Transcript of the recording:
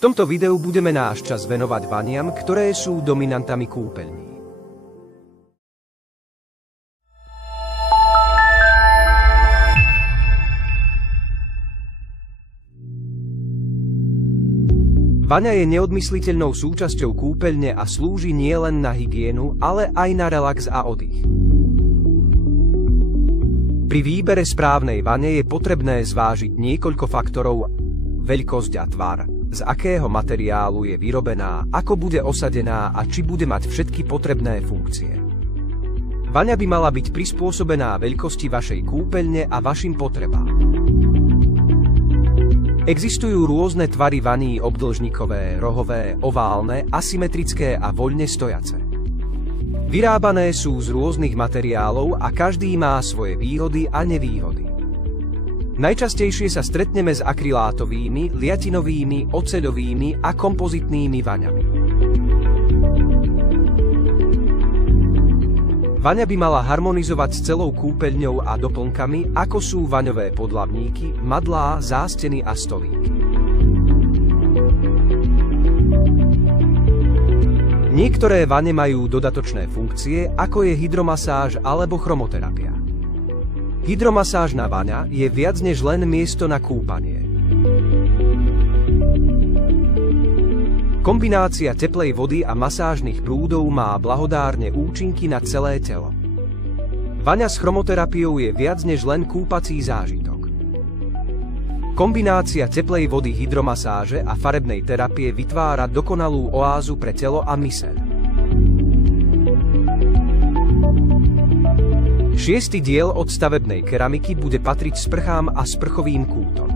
V tomto videu budeme náš čas venovať vaniam, ktoré sú dominantami kúpeľní. Vaňa je neodmysliteľnou súčasťou kúpeľne a slúži nielen na hygienu, ale aj na relax a oddych. Pri výbere správnej vane je potrebné zvážiť niekoľko faktorov: veľkosť a tvar, z akého materiálu je vyrobená, ako bude osadená a či bude mať všetky potrebné funkcie. Vaňa by mala byť prispôsobená veľkosti vašej kúpeľne a vašim potrebám. Existujú rôzne tvary vaní: obdĺžnikové, rohové, oválne, asymetrické a voľne stojace. Vyrábané sú z rôznych materiálov a každý má svoje výhody a nevýhody. Najčastejšie sa stretneme s akrylátovými, liatinovými, oceľovými a kompozitnými vaňami. Vaňa by mala harmonizovať s celou kúpeľňou a doplnkami, ako sú vaňové podlavníky, madlá, zásteny a stolíky. Niektoré vane majú dodatočné funkcie, ako je hydromasáž alebo chromoterapia. Hydromasážna vaňa je viac než len miesto na kúpanie. Kombinácia teplej vody a masážnych prúdov má blahodárne účinky na celé telo. Vaňa s chromoterapiou je viac než len kúpací zážitok. Kombinácia teplej vody, hydromasáže a farebnej terapie vytvára dokonalú oázu pre telo a myseľ. 6. diel od stavebnej keramiky bude patriť sprchám a sprchovým kútom.